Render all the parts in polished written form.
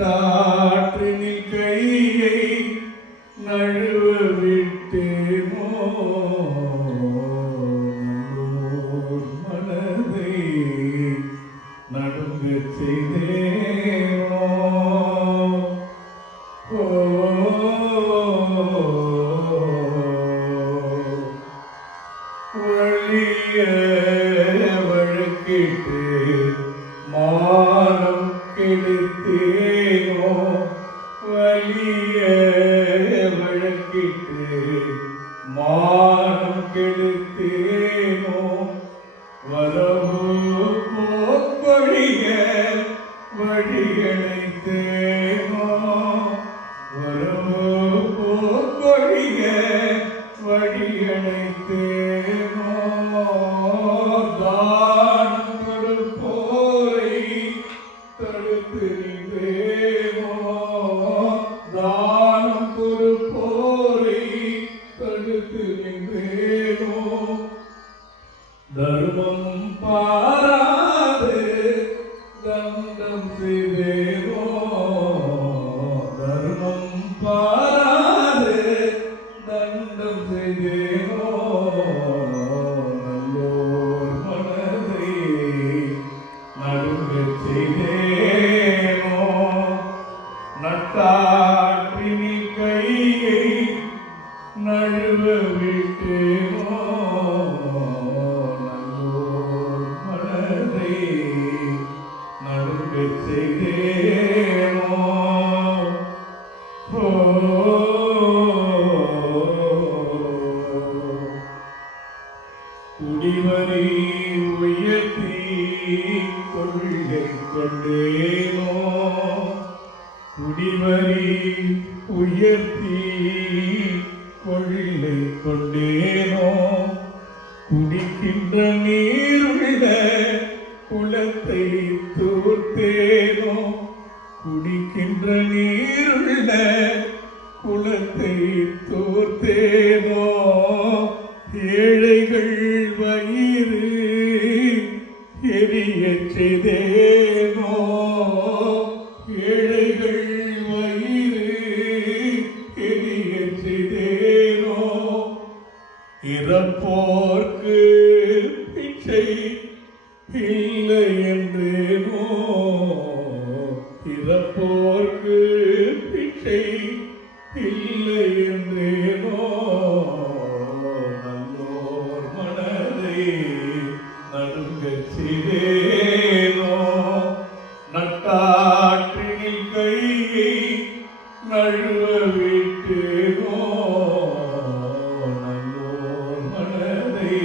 நட்டாற்றினில் கையை நழுவ விட்டேனோ மனதை நடுங்க செய்தேனோ வழிய வழக்கிட்டு மானம் கெடுத்தேனோ வலிய வழக்கிட்டு மானம் கெடுத்தேனோ வரவு போக்கொழிய வழியடைத்தேனோ வரவு போக்கொழிய வழியடைத்தேனோ தானம் கொடுப்போரை தடுத்து நின்றேனோ தானம் கொடுப்போரை தடுத்து நின்றேனோ தர்மம் பாராது தண்டம் செய்தேனோ தர்மம் பாராது தண்டம் செய்தேனோ நல்லோர் மனதை நடுங்க செய்தேனோ நட்டாற்றினில் கையை நழுவ விட்டேனோ நல்லோர் மனதை நடுங்க செய்தேனோ குடிவரி உயர்த்தி கொள்கை கொண்டேனோ குடிவரி உயர்த்தி கொள்கை கொண்டேனோ குடிக்கின்ற நீருள்ள குளத்தை தூர்த்தேனோ குடிக்கின்ற நீருள்ள குளத்தை தூர்த்தேனோ ஏழைகள் வயிறு எரிய செய்தேனோ ஏழைகள் வயிறு எரிய செய்தேனோ இறப்போர்க்கு பிச்சை இல்லை என்றேனோ இறப்போர்க்கு பிச்சை இல்லை என்றேனோ நல்லோர் மனதை நடுங்க செய்தேனோ நட்டாற்றினில் கையை நழுவ விட்டேனோ நல்லோர் மனதை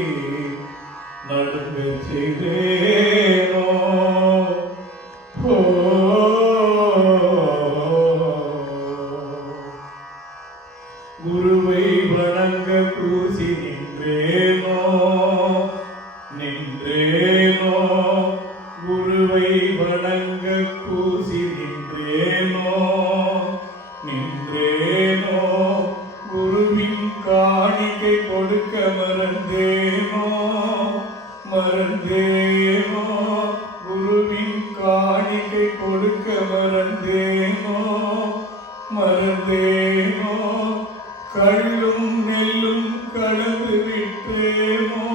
நடுங்க செய்தேனோ குருவை வணங்க கூசி நின்றேனோ நின்றேனோ குருவை வணங்க கூசி நின்றேனோ நின்றேனோ குருவின் காணிக்கை கொடுக்க மறந்தேனோ மறந்தேனோ குருவின் காணிக்கை கொடுக்க மறந்தேனோ மறந்தேனோ கள்ளும் நெல்லும் கலந்து விட்டேனோ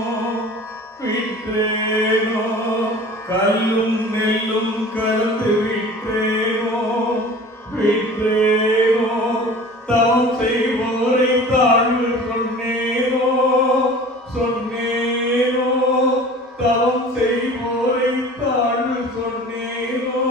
விட்டேனோ கல்லும் நெல்லும் கலந்து விட்டேனோ விட்டேனோ தவம் செய்வோரை தாழ்வு சொன்னேனோ சொன்னேனோ தவம் செய்வோரை தாழ்வு சொன்னேனோ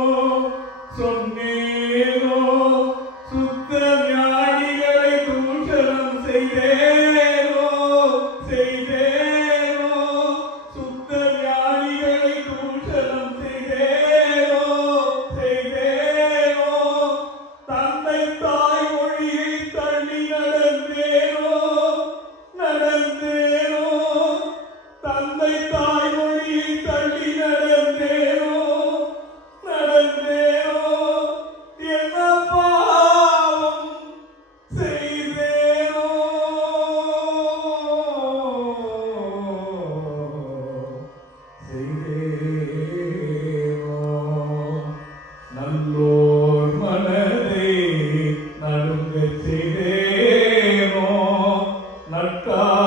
நட்டார்